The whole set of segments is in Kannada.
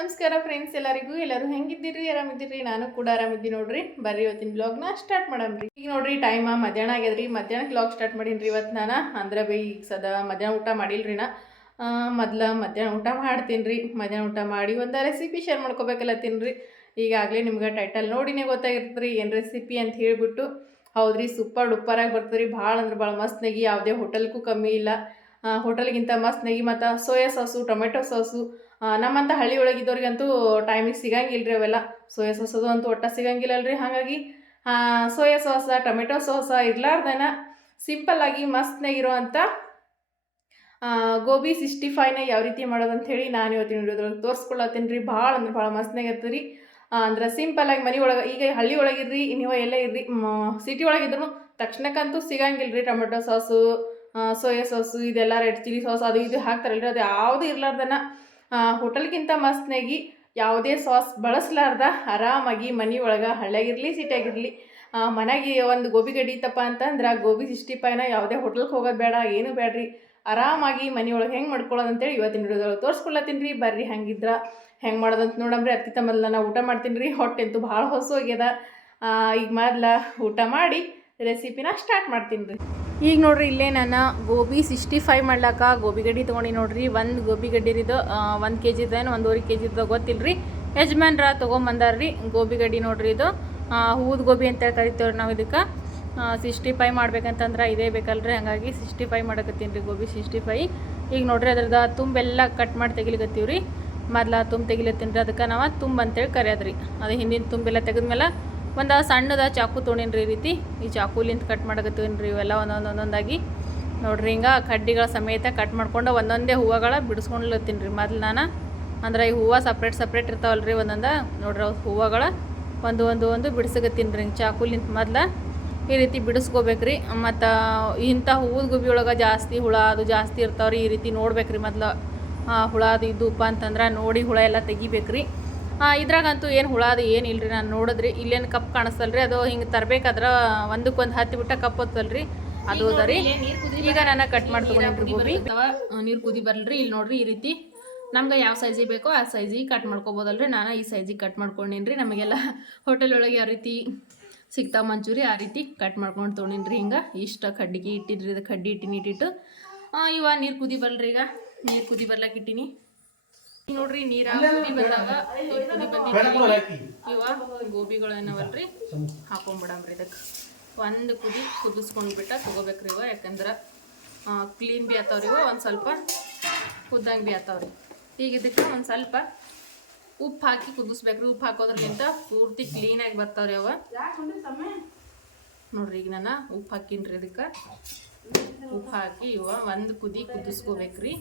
ನಮಸ್ಕಾರ ಫ್ರೆಂಡ್ಸ್ ಎಲ್ಲರಿಗೂ? ಎಲ್ಲರೂ ಹೆಂಗಿದ್ದೀರಿ? ಆರಾಮಿದ್ದೀರಿ? ನಾನು ಕೂಡ ಆರಾಮಿದ್ದೀನಿ ನೋಡ್ರಿ. ಬರ್ರಿ ಇವತ್ತಿನ ಬ್ಲಾಗ್ನ ಸ್ಟಾರ್ಟ್ ಮಾಡಮ್ರಿ ಈಗ ನೋಡ್ರಿ ಟೈಮ ಮಧ್ಯಾಹ್ನ ಆಗ್ಯದ್ರಿ ಮಧ್ಯಾಹ್ನ ಬ್ಲಾಗ್ ಸ್ಟಾರ್ಟ್ ಮಾಡೀನಿ ಇವತ್ತು ನಾನು. ಅಂದ್ರೆ ಬೈ ಈಗ ಸದಾ ಮಧ್ಯಾಹ್ನ ಊಟ ಮಾಡಿಲ್ರಿ ನಾ. ಮೊದ್ಲು ಮಧ್ಯಾಹ್ನ ಊಟ ಮಾಡ್ತೀನಿ ರೀ. ಮಧ್ಯಾಹ್ನ ಊಟ ಮಾಡಿ ಒಂದು ರೆಸಿಪಿ ಶೇರ್ ಮಾಡ್ಕೋಬೇಕಲ್ಲ ತಿನ್ರಿ. ಈಗಾಗಲೇ ನಿಮ್ಗೆ ಟೈಟಲ್ ನೋಡಿನೇ ಗೊತ್ತಾಗಿರ್ತದೆ ರೀ ಏನು ರೆಸಿಪಿ ಅಂತ ಹೇಳಿಬಿಟ್ಟು. ಹೌದ್ರಿ ಸೂಪರ್ ಡುಪ್ಪರಾಗಿ ಬರ್ತದ್ರಿ ರೀ. ಭಾಳ ಅಂದ್ರೆ ಭಾಳ ಮಸ್ತ್ ನೆಗಿ. ಯಾವುದೇ ಹೋಟೆಲ್ಗೂ ಕಮ್ಮಿ ಇಲ್ಲ. ಹೋಟೆಲ್ಗಿಂತ ಮಸ್ತ್ ನೆಗಿ ಮತ್ತು ಸೋಯಾ ಸಾಸು ಟೊಮೆಟೊ ಸಾಸು ನಮ್ಮಂಥ ಹಳ್ಳಿ ಒಳಗಿದ್ದವ್ರಿಗಂತೂ ಟೈಮಿಗೆ ಸಿಗಂಗಿಲ್ಲ ರೀ ಅವೆಲ್ಲ. ಸೋಯಾ ಸಾಸ್ ಅದು ಅಂತೂ ಒಟ್ಟ ಸಿಗಂಗಿಲ್ಲಲ್ರಿ. ಹಾಗಾಗಿ ಸೋಯಾ ಸಾಸ, ಟೊಮೆಟೊ ಸಾಸ ಇರಲಾರ್ದನ ಸಿಂಪಲ್ಲಾಗಿ ಮಸ್ತ್ನಾಗಿರುವಂಥ ಗೋಬಿ ಸಿಕ್ಸ್ಟಿ ಫೈವ್ನ ಯಾವ ರೀತಿ ಮಾಡೋದು ಅಂತ ಹೇಳಿ ನಾನು ಇವತ್ತಿನ ವಿಡಿಯೋದ್ರೊಳಗೆ ತೋರಿಸ್ಕೊಳತ್ತೀನಿ ರೀ ಭಾಳ ಅಂದ್ರೆ ಭಾಳ ಮಸ್ತ್ನಾಗಿರ್ತದೆ ರೀ ಅಂದ್ರೆ ಸಿಂಪಲ್ಲಾಗಿ ಮನೆ ಒಳಗೆ, ಈಗ ಹಳ್ಳಿ ಒಳಗಿರ್ರಿ ನೀವು ಎಲ್ಲೇ ಇರ್ರಿ ಸಿಟಿ ಒಳಗಿದ್ರು ತಕ್ಷಣಕ್ಕಂತೂ ಸಿಗಂಗಿಲ್ಲ ರೀ ಟೊಮೆಟೊ ಸಾಸು ಸೋಯಾ ಸಾಸು, ಇದೆಲ್ಲ ರೆಡ್ ಚಿಲ್ಲಿ ಸಾಸ್ ಅದು ಇದು ಹಾಕ್ತಾರಲ್ರಿ. ಅದು ಯಾವುದು ಇರ್ಲಾರ್ದನ ಹೋಟೆಲ್ಗಿಂತ ಮಸ್ತ್ನಾಗಿ ಯಾವುದೇ ಸಾಸ್ ಬಳಸ್ಲಾರ್ದ ಆರಾಮಾಗಿ ಮನೆ ಒಳಗೆ ಹಳ್ಳಿಯಾಗಿರಲಿ ಸಿಟಿಯಾಗಿರಲಿ ಮನೆಗೆ ಒಂದು ಗೋಬಿ ಗಡಿತಪ್ಪ ಅಂತಂದ್ರೆ ಗೋಬಿ ಸಿಕ್ಸ್ಟಿ ಫೈವ್ನ ಯಾವುದೇ ಹೋಟೆಲ್ಗೆ ಹೋಗೋದು ಬೇಡ, ಏನು ಬೇಡ್ರಿ. ಆರಾಮಾಗಿ ಮನೆ ಒಳಗೆ ಹೆಂಗೆ ಮಾಡ್ಕೊಳ್ಳೋದು ಅಂತೇಳಿ ಇವತ್ತಿನ ವಿಡಿಯೋದೊಳಗೆ ತೋರಿಸ್ಕೊಳ್ಳತ್ತೀನಿ ರೀ. ಬರ್ರಿ ಹಂಗಿದ್ರ ಹೆಂಗೆ ಮಾಡೋದಂತ ನೋಡಂಬ್ರಿ ಅದಕ್ಕಿಂತ ಮೊದಲು ನಾನು ಊಟ ಮಾಡ್ತೀನಿ ರೀ. ಹೊಟ್ಟೆ ಅಂತೂ ಭಾಳ ಹೊಸ ಹೋಗ್ಯದ. ಈಗ ಮೊದ್ಲ ಊಟ ಮಾಡಿ ರೆಸಿಪಿನ ಸ್ಟಾರ್ಟ್ ಮಾಡ್ತೀನಿ ರೀ. ಈಗ ನೋಡ್ರಿ ಇಲ್ಲೇ ನಾನು ಗೋಬಿ ಸಿಕ್ಸ್ಟಿ ಫೈವ್ ಮಾಡ್ಲಾಕ ಗೋಬಿ ಗಡ್ಡಿ ತೊಗೊಂಡು ನೋಡ್ರಿ. ಒಂದು ಗೋಬಿ ಗಡ್ಡಿರಿದು ಒಂದು ಕೆ ಜಿ ಇದೇನು, ಒಂದೂವರೆ ಕೆ ಜಿದ ಗೊತ್ತಿಲ್ಲ ರೀ ಯಜಮಾನ್ರ ತೊಗೊಂಬಂದಾರ್ರಿ ಗೋಬಿ ಗಡ್ಡಿ ನೋಡ್ರಿ ಇದು. ಹೂದು ಗೋಬಿ ಅಂತ ಕರಿತೇವ್ರಿ ನಾವು ಇದಕ್ಕೆ. ಸಿಕ್ಸ್ಟಿ ಫೈವ್ ಮಾಡ್ಬೇಕಂತಂದ್ರೆ ಇದೇ ಬೇಕಲ್ರಿ. ಹಾಗಾಗಿ ಸಿಕ್ಸ್ಟಿ ಫೈವ್ ಮಾಡಕತ್ತೀನಿ ರೀ ಗೋಬಿ ಸಿಕ್ಸ್ಟಿ ಫೈ ಈಗ ನೋಡ್ರಿ ಅದ್ರದ್ದು ತುಂಬೆಲ್ಲ ಕಟ್ ಮಾಡಿ ತೆಗಿಲಿಕತ್ತೀವಿ ಮೊದ್ಲು ಮೊದ್ಲ ತುಂಬ ತೆಗಿಲತ್ತೀನಿ ರೀ ಅದಕ್ಕೆ ನಾವು ತುಂಬ ಅಂತೇಳಿ ಕರೆಯೋದ್ರಿ. ಅದು ಹಿಂದಿನ ತುಂಬೆಲ್ಲ ತೆಗೆದ್ಮೇಲೆ ಒಂದು ಸಣ್ಣದ ಚಾಕು ತೊಗೊಂಡಿನಿ ರೀ ಈ ರೀತಿ. ಈ ಚಾಕುಲಿಂದ ಕಟ್ ಮಾಡಕತ್ತೀನಿ ರೀ ಇವೆಲ್ಲ ಒಂದೊಂದು ಒಂದೊಂದಾಗಿ. ನೋಡ್ರಿ ಹಿಂಗೆ ಕಡ್ಡಿಗಳ ಸಮೇತ ಕಟ್ ಮಾಡ್ಕೊಂಡು ಒಂದೊಂದೇ ಹೂವುಗಳ ಬಿಡಿಸ್ಕೊಂಡ್ಲತ್ತೀನಿ ರೀ ಮೊದ್ಲು ನಾನು ಅಂದ್ರೆ ಈ ಹೂವು ಸಪ್ರೇಟ್ ಸಪ್ರೇಟ್ ಇರ್ತಾವಲ್ಲ ರೀ ಒಂದೊಂದು. ನೋಡ್ರಿ ಅವು ಹೂವುಗಳ ಒಂದು ಒಂದು ಒಂದು ಬಿಡಿಸಕತ್ತೀನಿ ರೀ ಚಾಕುಲಿಂದ ಮೊದ್ಲು. ಈ ರೀತಿ ಬಿಡಿಸ್ಕೋಬೇಕ್ರಿ. ಮತ್ತು ಇಂಥ ಹೂವು ಗುಬಿ ಒಳಗೆ ಜಾಸ್ತಿ ಹುಳ ಅದು ಜಾಸ್ತಿ ಇರ್ತಾವ್ರಿ ಈ ರೀತಿ ನೋಡ್ಬೇಕ್ರಿ ಮೊದ್ಲು. ಆ, ಹುಳ ಅದು ಇದ್ದುಪ್ಪ ಅಂತಂದ್ರೆ ನೋಡಿ ಹುಳ ಎಲ್ಲ ತೆಗಿಬೇಕ್ರಿ. ಆ, ಇದ್ರಾಗಂತೂ ಏನು ಹುಳ ಅದು ಏನು ಇಲ್ರಿ? ನಾನು ನೋಡಿದ್ರಿ. ಇಲ್ಲೇನು ಕಪ್ ಕಾಣಿಸ್ತಲ್ರಿ? ಅದು ಹಿಂಗೆ ತರಬೇಕಾದ್ರೆ ಒಂದಕ್ಕೊಂದು ಹತ್ತಿ ಬಿಟ್ಟ ಕಪ್ ಹೊತ್ತಲ್ರಿ? ಅದು ಅದ ರೀ. ಈಗ ನಾನು ಕಟ್ ಮಾಡ್ಕೊಂಡ್ರಿ ಗೋಬಿ. ನೀರು ಕುದಿ ಬರಲ್ರಿ. ಇಲ್ಲಿ ನೋಡ್ರಿ ಈ ರೀತಿ. ನಮ್ಗೆ ಯಾವ ಸೈಜಿಗೆ ಬೇಕೋ ಆ ಸೈಜಿಗೆ ಕಟ್ ಮಾಡ್ಕೊಬೋದಲ್ರಿ. ನಾನು ಈ ಸೈಜಿಗೆ ಕಟ್ ಮಾಡ್ಕೊಂಡೇನಿ ನಮಗೆಲ್ಲ ಹೋಟೆಲ್ ಒಳಗೆ ಯಾವ ರೀತಿ ಸಿಗ್ತಾವ ಮಂಚೂರಿ ಆ ರೀತಿ ಕಟ್ ಮಾಡ್ಕೊಂಡು ತೊಗೊಂಡಿನ್ರಿ ಹಿಂಗೆ. ಇಷ್ಟ ಕಡ್ಡಿಗೆ ಇಟ್ಟಿದ್ರಿ. ಅದು ಕಡ್ಡಿ ಇಟ್ಟಿನಿ ಇಟ್ಟಿಟ್ಟು. ಇವ ನೀರು ಕುದಿ ಬಲ್ರಿ ಈಗ. ನೀರು ಕುದಿ ಬರ್ಲಕ್ಕೆ ಇಟ್ಟಿನಿ. ನೋಡ್ರಿ ನೀರ ಕುದಿ ಬಂದಾಗ ನೀರ್ ಕುದಿ ಬಂದಿದ್ದ ಇವ ಗೋಬಿಗಳು ಏನವಲ್ರಿ ಹಾಕೊಂಡ್ಬಿಡಮ್ರಿ ಇದಕ್ಕೆ. ಒಂದು ಕುದಿ ಕುದಿಸ್ಕೊಂಡ್ಬಿಟ್ಟ ತಗೋಬೇಕ್ರಿ ಇವ ಯಾಕಂದ್ರೆ ಕ್ಲೀನ್ ಬಿ ಆತಾವ್ರಿ ಇವ ಒಂದು ಸ್ವಲ್ಪ ಕುದ್ದಂಗೆ ಬಿ ಆತಾವ್ರಿ. ಈಗ ಇದಕ್ಕೆ ಒಂದು ಸ್ವಲ್ಪ ಉಪ್ಪು ಹಾಕಿ ಕುದಿಸ್ಬೇಕ್ರಿ. ಉಪ್ಪು ಹಾಕೋದ್ರಲಿಂತ ಪೂರ್ತಿ ಕ್ಲೀನಾಗಿ ಬರ್ತಾವ್ರಿ ಅವ. ನೋಡ್ರಿ ಈಗ ನಾನು ಉಪ್ಪು ಹಾಕಿನ್ರಿ ಇದಕ್ಕೆ. ಉಪ್ಪು ಹಾಕಿ ಇವ ಒಂದು ಕುದಿ ಕುದಿಸ್ಕೋಬೇಕ್ರಿ.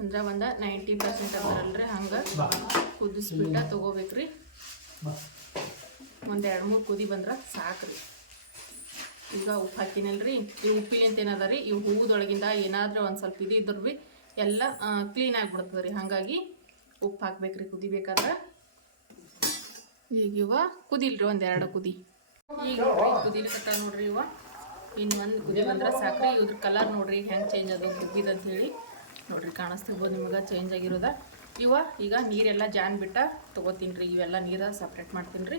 ಅಂದ್ರೆ ಒಂದು ನೈಂಟಿ ಪರ್ಸೆಂಟ್ ಅಂತಾರಲ್ರಿ ಹಂಗೆ. ಕುದಿಸ್ಬಿಟ್ಟ ತಗೋಬೇಕ್ರಿ. ಒಂದು ಎರಡು ಮೂರು ಕುದಿ ಬಂದ್ರೆ ಸಾಕ್ರಿ. ಈಗ ಉಪ್ಪು ಹಾಕಿನಲ್ರಿ. ಈ ಉಪ್ಪಿಲಿಂತ ಏನದ ರೀ ಈ ಹೂವದೊಳಗಿಂದ ಏನಾದ್ರೂ ಒಂದು ಸ್ವಲ್ಪ ಇದು ಇದ್ರ ಭೀ ಎಲ್ಲ ಕ್ಲೀನ್ ಆಗಿಬಿಡ್ತದೆ ರೀ. ಹಾಗಾಗಿ ಉಪ್ಪು ಹಾಕ್ಬೇಕ್ರಿ ಕುದಿಬೇಕಾದ್ರೆ. ಈಗ ಇವ ಕುದಿಲ್ರಿ ಒಂದು ಎರಡು ಕುದಿ. ಈಗ ನೋಡ್ರಿ ಕುದಿಲಿಕತ್ತ ನೋಡ್ರಿ ಇವ. ಇನ್ನು ಒಂದು ಕುದಿ ಬಂದ್ರೆ ಸಾಕ್ರಿ. ಇವ್ರ ಕಲರ್ ನೋಡ್ರಿ ಹೆಂಗೆ ಚೇಂಜ್ ಅದು ಮುಗಿದ ಅಂತ ಹೇಳಿ. ನೋಡ್ರಿ, ಕಾಣಿಸ್ತಿರ್ಬೋದು ನಿಮಗೆ ಚೇಂಜ್ ಆಗಿರೋದ. ಇವ ಈಗ ನೀರೆಲ್ಲ ಜಾನ್ ಬಿಟ್ಟ ತೊಗೋತೀನಿ ರೀ, ಇವೆಲ್ಲ ನೀರ ಸಪ್ರೇಟ್ ಮಾಡ್ತೀನಿ ರೀ.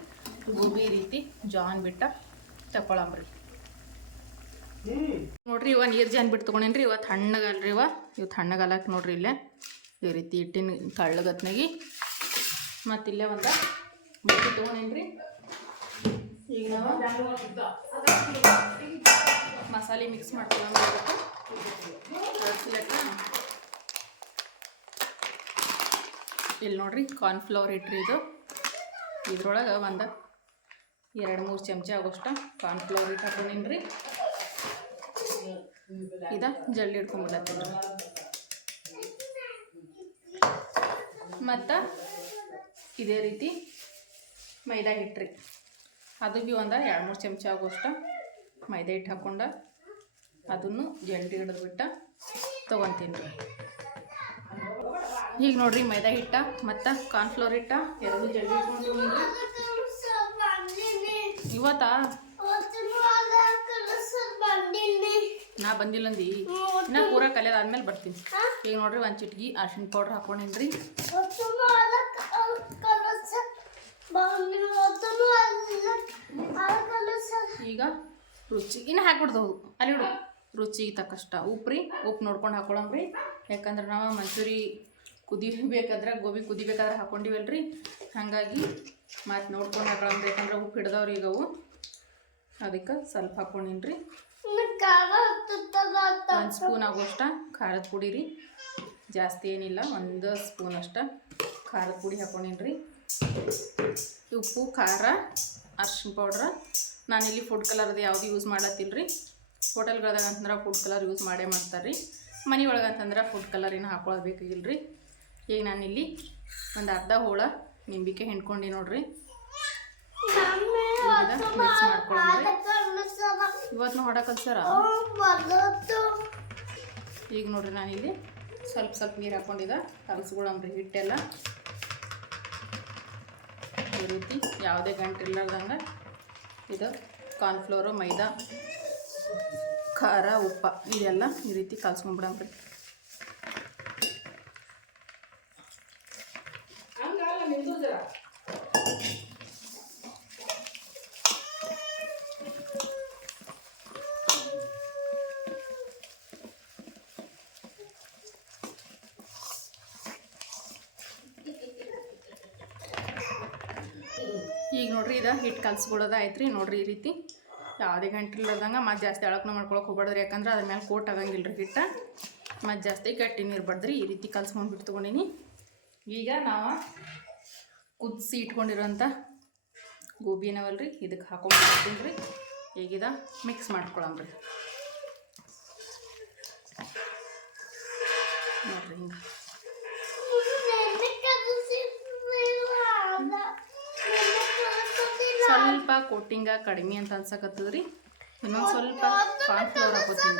ಗೋಬಿ ರೀತಿ ಜಾನ್ ಬಿಟ್ಟ ತಗೊಳಮ್ರಿ ನೋಡ್ರಿ, ಇವ ನೀರು ಜಾನ್ ಬಿಟ್ಟು ತೊಗೊಂಡೇನ್ರಿ ಇವ ತಣ್ಣಗಲ್ರಿ ಇವ. ಇವ್ ತಣ್ಣಗಲಕ್ಕೆ ನೋಡ್ರಿ ಇಲ್ಲೇ. ಈ ರೀತಿ ಇಟ್ಟಿನ ತಳ್ಳಗತ್ನಾಗಿ ಮತ್ತು ಇಲ್ಲೇ ಒಂದು ಮುಟ್ಟಿ ತೊಗೊಂಡೇನ್ರಿ ಈಗ ನಾವು ಮಸಾಲೆ ಮಿಕ್ಸ್ ಮಾಡ್ಕೊಳ್ಳೋಣ ಇಲ್ಲಿ ನೋಡ್ರಿ ಕಾರ್ನ್ಫ್ಲವರ್ ಇಟ್ರಿ ಇದು. ಇದ್ರೊಳಗೆ ಒಂದು ಎರಡು ಮೂರು ಚಮಚ ಆಗೋಷ್ಟು ಕಾರ್ನ್ಫ್ಲವರ್ ಇಟ್ಟು ಹಾಕೊಂಡಿನಿ ರೀ ಇದ ಜಲ್ದಿ ಹಿಡ್ಕೊಂಡ್ಬಿಡತ್ತೀನಿ ಮತ್ತು ಇದೇ ರೀತಿ ಮೈದಾ ಹಿಟ್ರಿ. ಅದು ಭೀ ಒಂದು ಎರಡು ಮೂರು ಚಮಚ ಆಗೋಷ್ಟು ಮೈದಾ ಹಿಟ್ಟು ಹಾಕ್ಕೊಂಡು ಅದನ್ನು ಜಂಡಿ ಹಿಡಿದ್ಬಿಟ್ಟು ತೊಗೊತೀನಿ ರೀ ಈಗ ನೋಡ್ರಿ ಮೈದಾ ಹಿಟ್ಟ ಮತ್ತು ಕಾರ್ನ್ಫ್ಲೋರ್ ಹಿಟ್ಟ. ಎರಡು ಜಲ್ದಿ ಇವತ್ತಾ? ನಾ ಬಂದಿಲ್ಲಂದಿ ನಾ ಪೂರ ಕಲಿಯೋದಾದ್ಮೇಲೆ ಬರ್ತೀನಿ. ಈಗ ನೋಡ್ರಿ ಒಂದು ಚಿಟ್ಗಿ ಅರ್ಶಿನ ಪೌಡ್ರ್ ಹಾಕೊಂಡಿನ್ರಿ. ಈಗ ರುಚಿ ಇನ್ನು ಹಾಕ್ಬಿಡ್ದು ಹೌದು ಅಲ್ಲಿ ರುಚಿಗೆ ತಕ್ಕಷ್ಟ ಉಪ್ಪು ರೀ ಉಪ್ಪು ನೋಡ್ಕೊಂಡು ಹಾಕೊಳಂಬ್ರಿ. ಯಾಕಂದ್ರೆ ನಾವು ಮಂಚೂರಿ ಕುದಿಬೇಕಾದ್ರೆ ಗೋಬಿ ಕುದಿಬೇಕಾದ್ರೆ ಹಾಕೊಂಡಿವಲ್ರಿ. ಹಾಗಾಗಿ ಮತ್ತೆ ನೋಡ್ಕೊಂಡು ಹಾಕೊಳ್ಳೋಣ ಬೇಕಂದ್ರೆ ಉಪ್ಪು ಹಿಡ್ದವ್ರಿ ಈಗ ಅವು. ಅದಕ್ಕೆ ಸ್ವಲ್ಪ ಹಾಕೊಂಡಿನ್ರಿ. ಒಂದು ಸ್ಪೂನ್ ಆಗೋಷ್ಟ ಖಾರದ ಪುಡಿ ರೀ. ಜಾಸ್ತಿ ಏನಿಲ್ಲ ಒಂದು ಸ್ಪೂನ್ ಅಷ್ಟ ಖಾರದ ಪುಡಿ ಹಾಕೊಂಡಿನ್ರಿ. ಉಪ್ಪು ಖಾರ ಅರ್ಶಿನ ಪೌಡ್ರ. ನಾನಿಲ್ಲಿ ಫುಡ್ ಕಲರ್ದು ಯಾವುದು ಯೂಸ್ ಮಾಡತ್ತಿಲ್ಲ ರೀ ಹೋಟೆಲ್ಗಳ್ದಾಗ ಅಂತಂದ್ರೆ ಫುಡ್ ಕಲರ್ ಯೂಸ್ ಮಾಡೇ ಮಾಡ್ತಾರೆ ರೀ ಮನೆ ಒಳಗೆ ಅಂತಂದ್ರೆ ಫುಡ್ ಕಲರ್ ಏನು ಹಾಕೊಳ್ಳೋದು ರೀ ಈಗ ನಾನಿಲ್ಲಿ ಒಂದು ಅರ್ಧ ಹೋಳ ನಿಂಬಿಕೆ ಹಿಂಡ್ಕೊಂಡು ನೋಡ್ರಿ. ಇವತ್ತು ಹೊಡ ಕಲ್ಸಾರ ಈಗ ನೋಡ್ರಿ ನಾನಿಲ್ಲಿ ಸ್ವಲ್ಪ ಸ್ವಲ್ಪ ನೀರು ಹಾಕೊಂಡಿದ್ದೆ ಕಲಸ್ಕೊಳಮ್ರಿ ಹಿಟ್ಟೆಲ್ಲ. ಈ ರೀತಿ ಯಾವುದೇ ಗಂಟು ಇರ್ಲಾರ್ದಂಗೆ ಇದು ಕಾರ್ನ್ಫ್ಲೋರು ಮೈದಾ ಖಾರ ಉಪ್ಪ ಇದೆಲ್ಲ ಈ ರೀತಿ ಕಲ್ಸ್ಕೊಂಡ್ಬಿಡಮ್ರಿ ಈಗ ನೋಡ್ರಿ ಇದು ಐತ್ರಿ ನೋಡ್ರಿ ಈ ರೀತಿ. ಯಾವುದೇ ಗಂಟೆ ಇಲ್ಲದಂಗೆ ಮತ್ತೆ ಜಾಸ್ತಿ ಅಳಕ್ನ ಮಾಡ್ಕೊಳಕ್ಕೆ ಹೋಗ್ಬಾರ್ದ್ರಿ ಯಾಕಂದ್ರೆ ಅದ್ರ ಮೇಲೆ ಕೋಟ್ ಆಗಂಗಿಲ್ಲ ರೀ ಹಿಟ್ಟು. ಮತ್ತು ಜಾಸ್ತಿ ಗಟ್ಟಿ ನೀರು ಬಡ್ದ್ರಿ ಈ ರೀತಿ ಕಲ್ಸ್ಕೊಂಡು ಬಿಟ್ಟು ತೊಗೊಂಡಿನಿ. ಈಗ ನಾವು ಕುದಿಸಿ ಇಟ್ಕೊಂಡಿರೋಂಥ ಗೋಬಿನವಲ್ರಿ ಇದಕ್ಕೆ ಹಾಕೊಂಡ್ಬಿಡ್ತೀನಿ ರೀ ಈಗಿದ ಮಿಕ್ಸ್ ಮಾಡ್ಕೊಳಮ್ರಿ ನೋಡ್ರಿ ಹಿಂಗೆ. ಸ್ವಲ್ಪ ಕೋಟಿಂಗ ಕಡಿಮೆ ಅಂತ ಅನ್ಸಕತ್ತದ ರೀ ಇನ್ನೊಂದು ಸ್ವಲ್ಪ ಕಾರ್ನ್ಫ್ಲವರ್ ಹಾಕೋತೀನಿ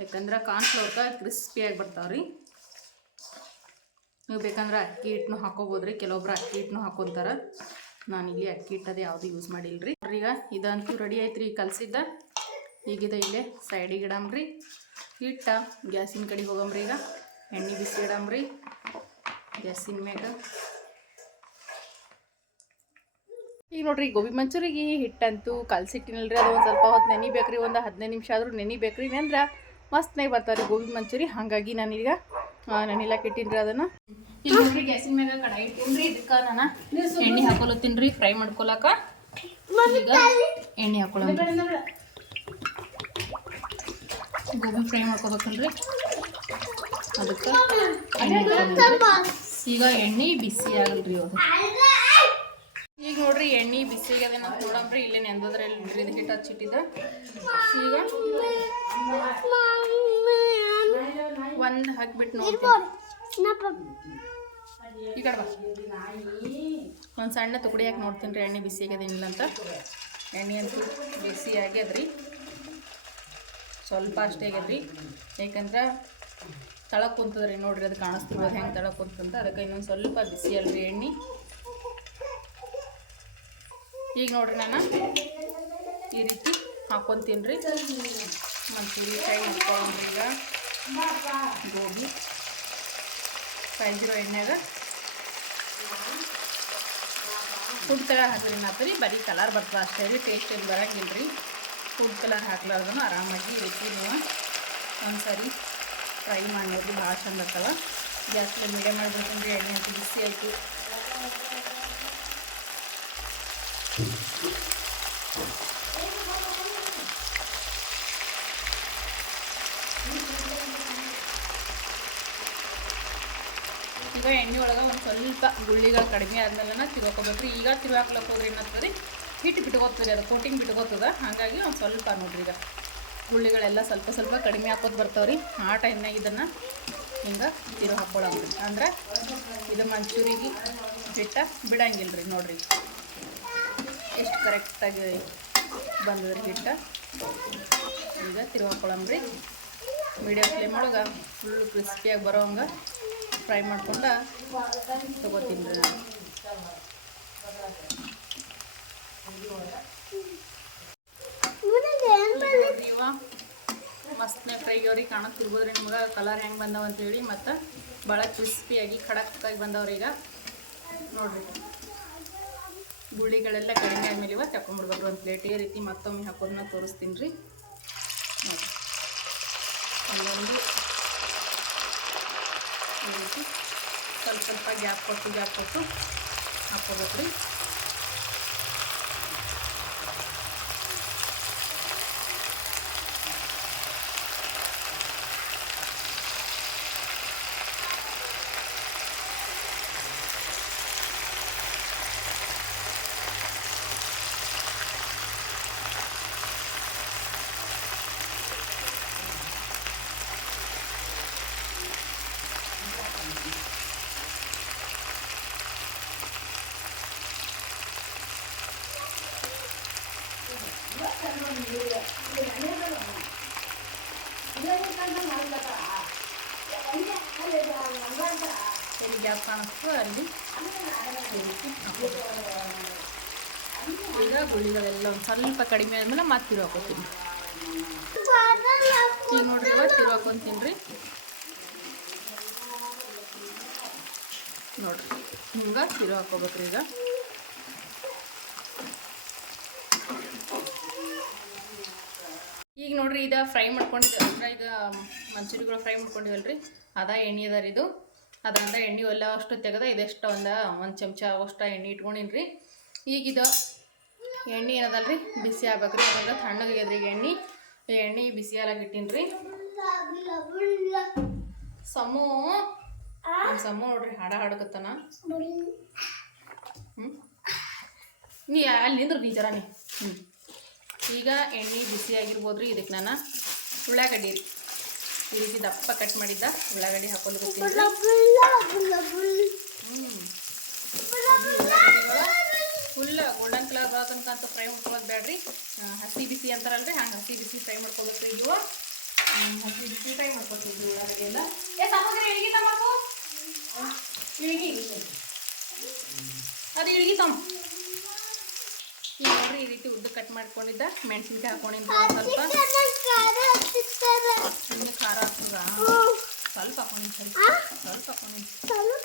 ಯಾಕಂದ್ರೆ ಕ್ರಿಸ್ಪಿ ಕ್ರಿಸ್ಪಿಯಾಗಿ ಬರ್ತಾವೆ ರೀ ನೀವು ಬೇಕಂದ್ರೆ ಅಕ್ಕಿ ಹಿಟ್ಟನ್ನು ಹಾಕೋಬೋದ್ರಿ. ಕೆಲವೊಬ್ರು ಅಕ್ಕಿ ಹಿಟ್ಟನ್ನು ನಾನು ಇಲ್ಲಿ ಅಕ್ಕಿ ಹಿಟ್ಟದು ಯಾವುದು ಯೂಸ್ ಮಾಡಿಲ್ಲ ರೀ ಈಗ ಇದಂತೂ ರೆಡಿ ಆಯ್ತು ಈಗ ಕಲಸಿದ್ದ. ಈಗಿದ ಇಲ್ಲೇ ಸೈಡಿಗೆ ಇಡಮ್ರಿ. ಹಿಟ್ಟ ಗ್ಯಾಸಿನ ಕಡೆ ಹೋಗಮ್ರಿ ಈಗ. ಎಣ್ಣೆ ಬಿಸಿ ಇಡಮ್ರಿ. ಗ್ಯಾಸಿನ ಮ್ಯಾಗ ಈಗ ನೋಡ್ರಿ, ಗೋಬಿ ಮಂಚೂರಿಗೆ ಹಿಟ್ಟಂತೂ ಕಲ್ಸಿಟ್ಟಿನಲ್ರಿ. ಅದು ಒಂದು ಸ್ವಲ್ಪ ಹೊತ್ತು ನೆನಿಬೇಕ್ರಿ, ಒಂದು ಹದಿನೈದು ನಿಮಿಷ ಆದರೂ ನೆನಿಬೇಕ್ರಿ. ಅಂದ್ರೆ ಮಸ್ತ್ನಾಗ ಬರ್ತಾವ್ರಿ ಗೋಬಿ ಮಂಚೂರಿ. ಹಾಗಾಗಿ ನಾನೀಗ ನೆನಿಲಾಕ ಇಟ್ಟಿನ್ರಿ ಅದನ್ನು. ಈಗ ನೋಡ್ರಿ, ಗ್ಯಾಸಿನ ಮ್ಯಾಗ ಕಡಾಯಿ ಇಟ್ಟಿನ್ರಿ. ಇದಕ್ಕೆ ನಾನು ಎಣ್ಣೆ ಹಾಕೊಲತ್ತೀನಿ ಫ್ರೈ ಮಾಡ್ಕೊಳಕ ಎಣ್ಣೆ ಹಾಕೊಳ ಗೋಬಿ ಫ್ರೈ ಮಾಡ್ಕೋಬೇಕಲ್ರಿ. ಅದಕ್ಕೆ ಈಗ ಎಣ್ಣೆ ಬಿಸಿ ಆಗಲ್ರಿ ಅದು ಈಗ ನೋಡ್ರಿ ಎಣ್ಣೆ ಬಿಸಿ ಆಗ್ಯದ ನೋಡಂಬ್ರಿ ಇಲ್ಲೇ ನೆಂದದ್ರ ಇಲ್ಲಿ ಇದು ಹಿಟ್ಟು ಹಚ್ಚಿಟ್ಟಿದ್ದ. ಈಗ ಒಂದು ಹಾಕ್ಬಿಟ್ಟು ನೋಡ್ತೀನಿ. ಈ ಒಂದು ಸಣ್ಣ ತುಕಡಿ ಹಾಕಿ ನೋಡ್ತೀನಿ ರೀ ಎಣ್ಣೆ ಬಿಸಿ ಆಗ್ಯದೇನಿಲ್ಲ ಅಂತ. ಎಣ್ಣೆ ಅಂತೂ ಬಿಸಿ ಆಗ್ಯದ್ರಿ ಸ್ವಲ್ಪ ಅಷ್ಟೇ ಆಗ್ಯದ್ರಿ ಯಾಕಂದ್ರೆ ತಳಕ್ ಕುಂತದ್ರಿ ನೋಡ್ರಿ, ಅದು ಕಾಣಿಸ್ತಿರೋದು ಹೆಂಗೆ ತಳಕ್ ಕುಂತಂತ ಅದಕ್ಕೆ ಇನ್ನೊಂದು ಸ್ವಲ್ಪ ಬಿಸಿ ಅಲ್ರಿ ಎಣ್ಣೆ. ಈಗ ನೋಡ್ರಿ ನಾನು. ಈ ರೀತಿ ಹಾಕ್ಕೊಂತೀನಿ ರೀ. ಮತ್ತು ಕೈ ಹಾಕೊಂಡ್ರಿ ಈಗ. ಗೋಬಿ. ಕಾಯ್ದಿರೋ ಎಣ್ಣೆಗ. ಫುಡ್ ಕಲರ್ ಹಾಕಿರಿ ರೀ ಬರೀ ಕಲರ್ ಬರ್ತದೆ ಅಷ್ಟೇ ರೀ ಟೇಸ್ಟ್ ಏನು ಬರೋಂಗಿಲ್ಲ ರೀ. ಫುಡ್ ಕಲರ್ ಹಾಕ್ಲಾರ್ದನು ಆರಾಮಾಗಿ ಈ ರೀತಿ ನೀವು ಒಂದು ಸರಿ ಫ್ರೈ ಮಾಡಿ ಭಾಳ ಚಂದ ಗ್ಯಾಸ್ ಮೀಡಿಯಮ್ ಮಾಡಿಬಿಡ್ತೀನಿ ರೀ ಎಣ್ಣೆ ಬಿಸಿ ಆಯಿತು. ಈಗ ಎಣ್ಣೆ ಒಳಗೆ ಒಂದು ಸ್ವಲ್ಪ ಗುಳ್ಳಿಗಳು ಕಡಿಮೆ ಆದ್ಮೇಲೆ ತಿರ್ಕೋಬೇಕ್ರಿ ಈಗ ತಿರುವಾಕ್ಲಕ್ಕೆ ಹೋದ್ರೆ ಏನಾಗ್ತದೆ ಹಿಟ್ಟು ಬಿಟ್ಕೋತದೆ ಅದು, ಕೋಟಿಂಗ್ ಬಿಟ್ಕೋತದ. ಹಾಗಾಗಿ ಒಂದು ಸ್ವಲ್ಪ ನೋಡ್ರಿ ಈಗ. ಗುಳ್ಳಿಗಳೆಲ್ಲ ಸ್ವಲ್ಪ ಸ್ವಲ್ಪ ಕಡಿಮೆ ಹಾಕೋದು ಬರ್ತಾವ್ರಿ. ಆ ಟೈಮ್ನಾಗ ಇದನ್ನು ಹಿಂಗೆ ತಿರು ಹಾಕ್ಕೊಳಮ್ರಿ ಅಂದ್ರೆ ಇದು ಮಂಚೂರಿಗೆ ಹಿಟ್ಟ ಬಿಡಂಗಿಲ್ಲ ರೀ ನೋಡ್ರಿ. ಎಷ್ಟು ಕರೆಕ್ಟಾಗಿ ಬಂದದ್ರಿ ಹಿಟ್ಟ? ಈಗ ತಿರು ಹಾಕ್ಕೊಳಮ್ರಿ ಮೀಡಿಯಮ್ ಫ್ಲೇಮ್ ಒಳಗೆ ಫುಲ್ ಕ್ರಿಸ್ಪಿಯಾಗಿ ಬರೋ ಹಂಗೆ ಫ್ರೈ ಮಾಡ್ಕೊಂಡು ತಗೋತೀನಿ ರೀ ನಾನು. ಮಸ್ತ್ನೇ ಫ್ರೈ ಆಗ್ಯಾವ್ರಿ ಕಾಣತ್ತಿರ್ಬೋದ್ರಿ ನಿಮ್ಗೆ ಕಲರ್ ಹೆಂಗೆ ಬಂದಾವ ಅಂತೇಳಿ ಮತ್ತು ಭಾಳ ಕ್ರಿಸ್ಪಿಯಾಗಿ ಖಡಕ್ಕಾಗಿ ಬಂದವ್ರಿ ಈಗ ನೋಡ್ರಿ. ಗುಳಿಗಳೆಲ್ಲ ಕಡಿಮೆ ಆದಮೇಲೆ ಇವಾಗ ತಕೊಂಡ್ಬಿಡ್ಬೇಕು ಒಂದು ಪ್ಲೇಟ್. ಈ ರೀತಿ ಮತ್ತೊಮ್ಮೆ ಹಾಕೋದನ್ನ ತೋರಿಸ್ತೀನಿ ರೀ. ಅಲ್ಲೊಂದು ಈ ಸ್ವಲ್ಪ ಸ್ವಲ್ಪ ಗ್ಯಾಪ್ ಕೊಟ್ಟು ಗ್ಯಾಪ್ ಕೊಟ್ಟು ಹಾಕ್ಕೋಬೇಕು ರೀ ಎಲ್ಲಿ ಗ್ಯಾಪ್ ಕಾಣಿಸ್ತು ಅಲ್ಲಿ ಈ ರೀತಿ ಹಾಕ್ಕೋಬೇಕು. ಈಗ ಗುಳಿಗಳೆಲ್ಲ ಒಂದು ಸ್ವಲ್ಪ ಕಡಿಮೆ ಆದ್ಮೇಲೆ ಮತ್ತೆ ತಿರು ಹಾಕೋತೀನಿ ಈಗ ನೋಡ್ರಿ ತಿರು ಹಾಕೊಂತೀನಿ ನೋಡ್ರಿ ಹಿಂಗೆ ತಿರು ಹಾಕೋಬೇಕ್ರಿ ಈಗ. ಈಗ ನೋಡ್ರಿ ಇದ ಫ್ರೈ ಮಾಡ್ಕೊಂಡಿದ್ದೆ. ಅಂದ್ರೆ ಈಗ ಮಂಚೂರಿಗಳು ಫ್ರೈ ಮಾಡ್ಕೊಂಡಿವಲ್ರಿ. ಅದ ಎಣ್ಣೆ ಅದ ರೀ ಇದು. ಅದರಿಂದ ಎಣ್ಣೆ ಎಲ್ಲ ಅಷ್ಟು ತೆಗೆದ ಇದೆಷ್ಟು ಒಂದು ಒಂದು ಚಮಚ ಅಷ್ಟು ಎಣ್ಣೆ ಇಟ್ಕೊಂಡಿನ್ರಿ. ಈಗ ಇದು ಏನದಲ್ಲ ರೀ ಬಿಸಿ ಆಗ್ಬೇಕ್ರಿ. ಅದ್ರಾಗ ತಣ್ಣಗಾಗ್ಯದ್ರಿ ಈಗ ಎಣ್ಣೆ. ಎಣ್ಣೆ ಬಿಸಿ ಇಟ್ಟೀನಿ ಇಟ್ಟಿನ್ರಿ. ಸಮೂ. ಸಮೂ ನೋಡ್ರಿ ಹಾಡ ಹಾಡಕತ್ತಾನ. ಹ್ಞೂ ನೀ ಅಲ್ಲಿ ನಿಂದ್ರು ನೀ ಹ್ಞೂ ಈಗ ಎಣ್ಣೆ ಬಿಸಿ ಆಗಿರ್ಬೋದ್ರಿ ಇದಕ್ಕೆ ನಾನು. ಉಳ್ಳಾಗಡ್ಡಿ. ರೀ ಈ ರೀತಿ ದಪ್ಪ ಕಟ್ ಮಾಡಿದ್ದ ಉಳ್ಳಾಗಡ್ಡಿ ಹಾಕೊಂಡು ಹ್ಞೂ ಫುಲ್ ಗೋಲ್ಡನ್ ಕಲರ್ ಬರೋ ತನಕ ಅಂತ ಫ್ರೈ ಮಾಡ್ಕೊಳ್ಳೋದು ಬೇಡ್ರಿ ಹಸಿ ಬಿಸಿ ಅಂತಾರಲ್ರಿ ಹಂಗೆ ಹಸಿ ಬಿಸಿ ಫ್ರೈ ಮಾಡ್ಕೋಬೇಕು ಇದು ಹಸಿ ಬಿಸಿ ಫ್ರೈ ಮಾಡ್ಕೊತೀವಿ ಉಳ್ಳಾಗಡ್ಡಿ ಎಲ್ಲ. ಏ ಸಾಮಗ್ರಿ ಇಳಿಗಿ ತಮ್ಮಕು ಇಳಿಗಿ. ಅದು ಇಳಿಗಿ ತಮ್ಮ. ಈಗ ನೋಡ್ರಿ ಈ ರೀತಿ ಉದ್ದ ಕಟ್ ಮಾಡ್ಕೊಂಡಿದ್ದ. ಮೆಣಸಿನ್ಕಾಯಿ ಹಾಕೊಂಡಿದ್ದ ಸ್ವಲ್ಪ. ನಿಮಗೆ ಖಾರ ಹಾಕ್ತದ ಸ್ವಲ್ಪ ಹಾಕೊಂಡಿದ್ದ ಸ್ವಲ್ಪ ಸ್ವಲ್ಪ ಹಾಕೊಂಡಿದ್ದು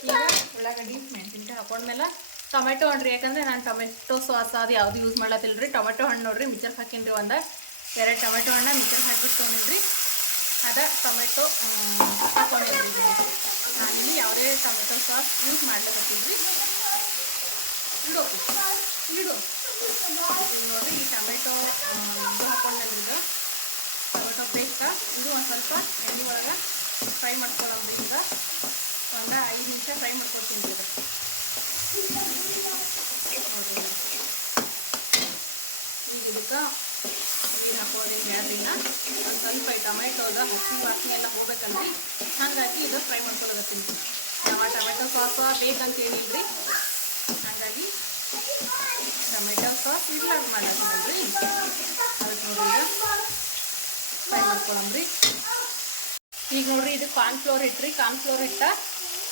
ಈಗ ಉಳ್ಳಾಗಡ್ಡಿ ಮೆಣಸಿನ್ಕಾಯಿ ಹಾಕೊಂಡ್ಮೇಲೆ ಟೊಮೆಟೊ ಹಣ್ಣು ರೀ, ಯಾಕಂದರೆ ನಾನು ಟೊಮೆಟೊ ಸಾಸ್ ಅದು ಯಾವುದು ಯೂಸ್ ಮಾಡ್ಲತ್ತಿಲ್ಲ ರೀ ಟೊಮೆಟೊ ಹಣ್ಣು ನೋಡ್ರಿ ಮಿಕ್ಸರ್ ಹಾಕೀನಿ ಒಂದು. ಎರಡು ಟೊಮೆಟೊ ಹಣ್ಣು ಮಿಕ್ಸರ್ ಹಾಕಿಬಿಟ್ಟು ಅದ ಟೊಮೆಟೊ ಹಾಕೊಂಡಿದ್ರಿ. ನಾನಿಲ್ಲಿ ಯಾವುದೇ ಟೊಮೆಟೊ ಸಾಸ್ ಯೂಸ್ ಮಾಡ್ಲಕತ್ತೀನಿ ರೀ ಇಡು. ಇಡೋ ನೋಡಿರಿ, ಈ ಟೊಮೆಟೊ ಇದು ಟೊಮೆಟೊ ಪೇಸ್ಟ ಇದು ಒಂದು ಸ್ವಲ್ಪ ಎಣ್ಣೆ ಒಳಗೆ ಫ್ರೈ ಮಾಡ್ಕೊಳ್ಳೋದ್ರಿಂದ ಒಂದು ಐದು ನಿಮಿಷ ಫ್ರೈ ಮಾಡ್ಕೊಳ್ತೀನಿ ರೀ ಇದು ನೋಡ್ರಿ ಇದು. ಈಗ ಇದಕ್ಕೆ ನೀರು ಹಾಕೊಳ್ಳಿ ಹೇಳ್ರಿನ ಒಂದು ಸ್ವಲ್ಪ ಟೊಮೆಟೊದ ಹಸಿ ವಾಸನೆ ಎಲ್ಲ ಹೋಗ್ಬೇಕಲ್ರಿ. ಹಾಗಾಗಿ ಇದು ಫ್ರೈ ಮಾಡ್ಕೊಳ್ಳೋದತ್ತೀನಿ ನಾವು ಟೊಮೆಟೊ ಸಾಸ ಬೇಕಂತ ಹೇಳಿಲ್ರಿ ಹಾಗಾಗಿ ಟೊಮೆಟೊ ಸಾಸ್ ಇರ್ಲಾರ್ದು ಮಾಡಿ ಅದಕ್ಕೆ ನೋಡಿ ಫ್ರೈ ಮಾಡ್ಕೊಳಮ್ರಿ ಈಗ ನೋಡ್ರಿ ಇದು ಕಾರ್ನ್ ಕಾರ್ನ್ಫ್ಲೋರ್ ಇಟ್ರಿ ಕಾರ್ನ್ಫ್ಲೋರ್ ಇಟ್ಟ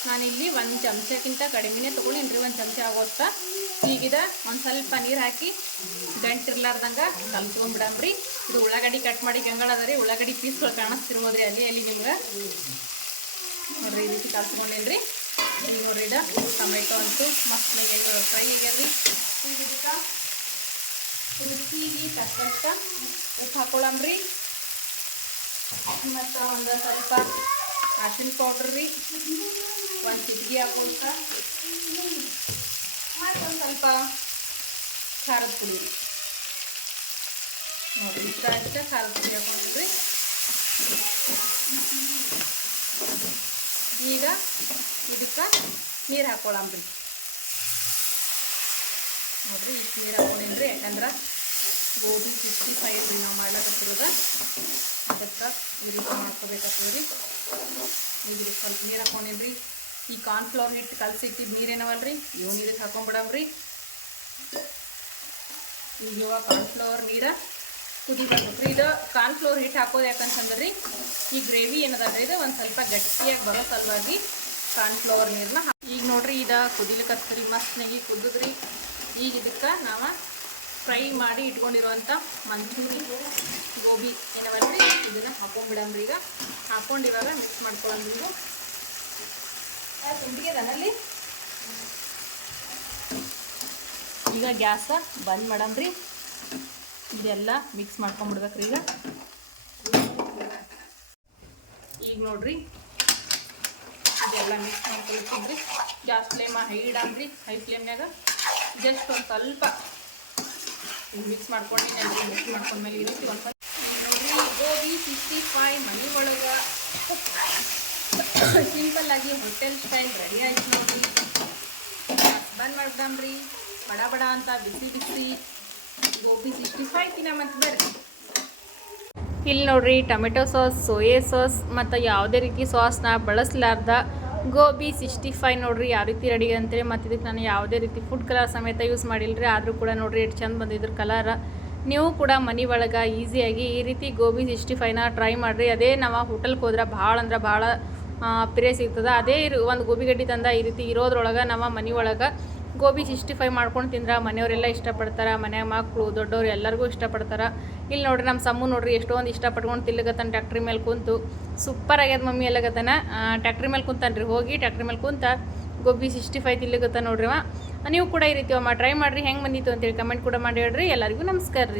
ನಾನಿಲ್ಲಿ ಒಂದು ಚಮಚಕ್ಕಿಂತ ಕಡಿಮೆನೇ ತೊಗೊಂಡಿನಿ ರೀ ಒಂದು ಚಮಚ ಆಗೋಷ್ಟ. ಈಗಿದ ಒಂದು ಸ್ವಲ್ಪ ನೀರು ಹಾಕಿ ಗಂಟಿರ್ಲಾರ್ದಂಗೆ ಕಲ್ತ್ಕೊಂಡ್ಬಿಡಮ್ರಿ ಇದು ಉಳ್ಳಾಗಡ್ಡಿ ಕಟ್ ಮಾಡಿ ಗಂಗಳದ ರೀ, ಉಳ್ಳಾಗಡ್ಡಿ ಪೀಸ್ಗಳು ಕಾಣಿಸ್ತಿರ್ಬೋದ್ರಿ ಅಲ್ಲಿ ಅಲ್ಲಿ ನಿಮ್ಗೆ. ನೋಡ್ರಿ ಈ ರೀತಿ ಕಲ್ಸ್ಕೊಂಡಿನ್ರಿ ಈಗ ನೋಡ್ರಿ ಇದು ಟೊಮೆಟೊ ಅಂತೂ ಮಸ್ತ್ ಫ್ರೈ ಆಗ್ಯದ್ರಿ. ಈಗ ಇದಕ್ಕೆ ತಕ್ಕಷ್ಟ ಉಪ್ಪು ಹಾಕೊಳ್ಳಂಬ್ರಿ. ಮತ್ತು ಒಂದು ಸ್ವಲ್ಪ ಅರ್ಶಿನ ಪೌಡ್ರ್ ರೀ. ಒಂದು ಚಿಟಿಗೆ ಹಾಕೊಳ್ತ. ಮತ್ತು ಒಂದು ಸ್ವಲ್ಪ ಖಾರದ ಪುಡಿ. ರೀ ನೋಡಿರಿ ಇಷ್ಟ ಇಷ್ಟ ಖಾರದ ಪುಡಿ ಹಾಕೊಂಡಿದ್ರಿ ಈಗ ಇದಕ್ಕೆ ನೀರು ಹಾಕೊಳ್ಳಂಬ್ರಿ ನೋಡ್ರಿ ಇಷ್ಟು ನೀರು ಹಾಕೊಂಡಿನ್ರಿ ಯಾಕಂದ್ರೆ ಗೋಬಿ ಸಿಕ್ಸ್ಟಿ ಫೈವ್ ರೀ ನಾವು ಮಾಡ್ಲಕತ್ತಿರೋದ. ಅದಕ್ಕೆ ಈ ರೀತಿ ಮಾಡ್ಕೋಬೇಕಾಗ್ತದೆ ರೀ. ಈಗ ಇದಕ್ಕೆ ಸ್ವಲ್ಪ ನೀರು ಹಾಕೊಂಡಿನ್ರಿ. ಈ ಕಾರ್ನ್ಫ್ಲವರ್ ಹಿಟ್ಟು ಕಲಸಿಟ್ಟಿದ್ದು ರೀ ಇವು ನೀರಿಗೆ ಹಾಕೊಂಡ್ಬಿಡಮ್ರಿ ಈಗ ಇವಾಗ ಕಾರ್ನ್ಫ್ಲವರ್ ನೀರ ಕುದಿ ಬರ್ಬೇಕು ಇದು ಕಾರ್ನ್ಫ್ಲವರ್ ಹಿಟ್ಟು ಹಾಕೋದು ಯಾಕಂತಂದ್ರೆ? ರೀ ಈ ಗ್ರೇವಿ ರೀ ಇದು ಒಂದು ಸ್ವಲ್ಪ ಗಟ್ಟಿಯಾಗಿ ಬರೋ ಸಲುವಾಗಿ ಕಾರ್ನ್ಫ್ಲವರ್ ನೀರನ್ನ ಈಗ ನೋಡ್ರಿ, ಇದು ಕುದಿಲಿಕತ್ತರಿ ಮಸ್ತ್ ನೆಗಿ ಕುದಿದ್ರಿ ಈಗ ಇದಕ್ಕೆ ನಾವು ಫ್ರೈ ಮಾಡಿ ಇಟ್ಕೊಂಡಿರುವಂಥ ಮಂಚೂರಿ ಗೋಬಿ ಏನವಲ್ರಿ? ಇದನ್ನು ಹಾಕೊಂಡ್ಬಿಡಮ್ರಿ ಈಗ. ಹಾಕೊಂಡು ಇವಾಗ ಮಿಕ್ಸ್ ಮಾಡ್ಕೊಳ್ಳೋದ್ರಿ ಇದು. ತುಂಬಿಗೆದನಲ್ಲಿ ಈಗ ಗ್ಯಾಸ ಬಂದ್ ಮಾಡಮ್ರಿ. ಇದೆಲ್ಲ ಮಿಕ್ಸ್ ಮಾಡ್ಕೊಂಡ್ಬಿಡ್ಬೇಕ್ರಿ ಈಗ. ಈಗ ನೋಡ್ರಿ. ಇದೆಲ್ಲ ಮಿಕ್ಸ್ ಮಾಡ್ಕೊಳ್ತೀನಿ ಗ್ಯಾಸ್ ಫ್ಲೇಮ ಹೈ ಇಡಮ್ರಿ ಹೈ ಫ್ಲೇಮ್ನಾಗ ಜಸ್ಟ್ ಒಂದು ಸ್ವಲ್ಪ ಮಿಕ್ಸ್ ಮಾಡ್ಕೊಂಡು ಮಿಕ್ಸ್ ಮಾಡ್ಕೊಂಡ್ಮೇಲೆ ಇರುತ್ತೆ ರೀತಿ ಸ್ವಲ್ಪ ನೋಡ್ರಿ, ಗೋಬಿ ಸಿಕ್ಸ್ಟಿ ಫೈವ್ ಮನೆ ಒಳಗೆ. ಸಿಂಪಲ್ ಆಗಿ ಹೋಟೆಲ್ ಸ್ಟೈಲ್ ರೆಡಿ ಆಯ್ತು ನೋಡ್ರಿ. ಬಂದ್ ಮಾಡ್ಬಿಡಮ್ರಿ ಬಡ ಬಡ ಅಂತ ಬಿಸಿ ಬಿಸಿ. ಗೋಬಿ ಸಿಕ್ಸ್ಟಿ ಫೈವ್ ತಿನ್ನಮಂತ ಬರ್ರಿ. ಇಲ್ಲಿ ನೋಡ್ರಿ ಟೊಮೆಟೊ ಸಾಸ್, ಸೋಯಾ ಸಾಸ್ ಮತ್ತು ಯಾವುದೇ ರೀತಿ ಸಾಸ್ನ ಬಳಸಲಾರ್ದ ಗೋಬಿ ಸಿಕ್ಸ್ಟಿ ಫೈವ್ ನೋಡ್ರಿ ಯಾವ ರೀತಿ ರೆಡಿ ಅಂತೇಳಿ ಮತ್ತು ಇದಕ್ಕೆ ನಾನು ಯಾವುದೇ ರೀತಿ ಫುಡ್ ಕಲರ್ ಸಮೇತ ಯೂಸ್ ಮಾಡಿಲ್ಲರಿ ಆದರೂ ಕೂಡ ನೋಡ್ರಿ ಎಷ್ಟು ಚಂದ ಬಂದಿದ್ರು ಕಲರ ನೀವು ಕೂಡ ಮನೆ ಒಳಗೆ ಈಸಿಯಾಗಿ ಈ ರೀತಿ ಗೋಬಿ ಸಿಕ್ಸ್ಟಿ ಫೈವ್ನ ಟ್ರೈ ಮಾಡಿರಿ. ಅದೇ ನಾವು ಹೋಟೆಲ್ಗೆ ಹೋದ್ರೆ ಭಾಳ ಅಂದ್ರೆ ಭಾಳ ಪಿರೇ ಸಿಗ್ತದೆ. ಅದೇ ಇರು- ಒಂದು ಗೋಬಿ ಗಡ್ಡಿ ತಂದ ಈ ರೀತಿ ಇರೋದ್ರೊಳಗೆ ನಮ್ಮ ಮನೆ ಒಳಗೆ ಗೋಬಿ ಸಿಕ್ಸ್ಟಿ ಫೈವ್ ಮಾಡ್ಕೊಂಡು ತಿಂದ್ರೆ ಮನೆಯವರೆಲ್ಲ ಇಷ್ಟಪಡ್ತಾರೆ ಮನೆಯ ಮಕ್ಕಳು ದೊಡ್ಡವ್ರು ಎಲ್ಲರಿಗೂ ಇಷ್ಟಪಡ್ತಾರೆ. ಇಲ್ಲಿ ನೋಡ್ರಿ ನಮ್ಮ ಸಮ್ಮು ನೋಡ್ರಿ ಎಷ್ಟೊಂದು ಇಷ್ಟಪಟ್ಕೊಂಡು ತಿಲ್ಲಗತ್ತಾನ ಟ್ಯಾಕ್ಟ್ರಿ ಮೇಲೆ ಕುಂತು. ಸೂಪರ್ ಆಗ್ಯದ ಮಮ್ಮಿ ಎಲ್ಲಗತ್ತಾನ ಟ್ಯಾಕ್ಟ್ರಿ ಮೇಲೆ ಕುಂತಾನ್ರಿ, ಹೋಗಿ ಟ್ಯಾಕ್ಟ್ರಿ ಮೇಲೆ ಕುಂತ ಗೋಬಿ ಸಿಕ್ಸ್ಟಿ ಫೈವ್ ತಿಲ್ಲಗತ್ತ ನೋಡ್ರಿ ನೀವು ಕೂಡ ಈ ರೀತಿ ಟ್ರೈ ಮಾಡಿರಿ, ಹೆಂಗೆ ಬಂದಿತ್ತು ಅಂತೇಳಿ ಕಮೆಂಟ್ ಕೂಡ ಮಾಡಿ ಹೇಳ್ರಿ. ಎಲ್ಲರಿಗೂ ನಮಸ್ಕಾರ ರೀ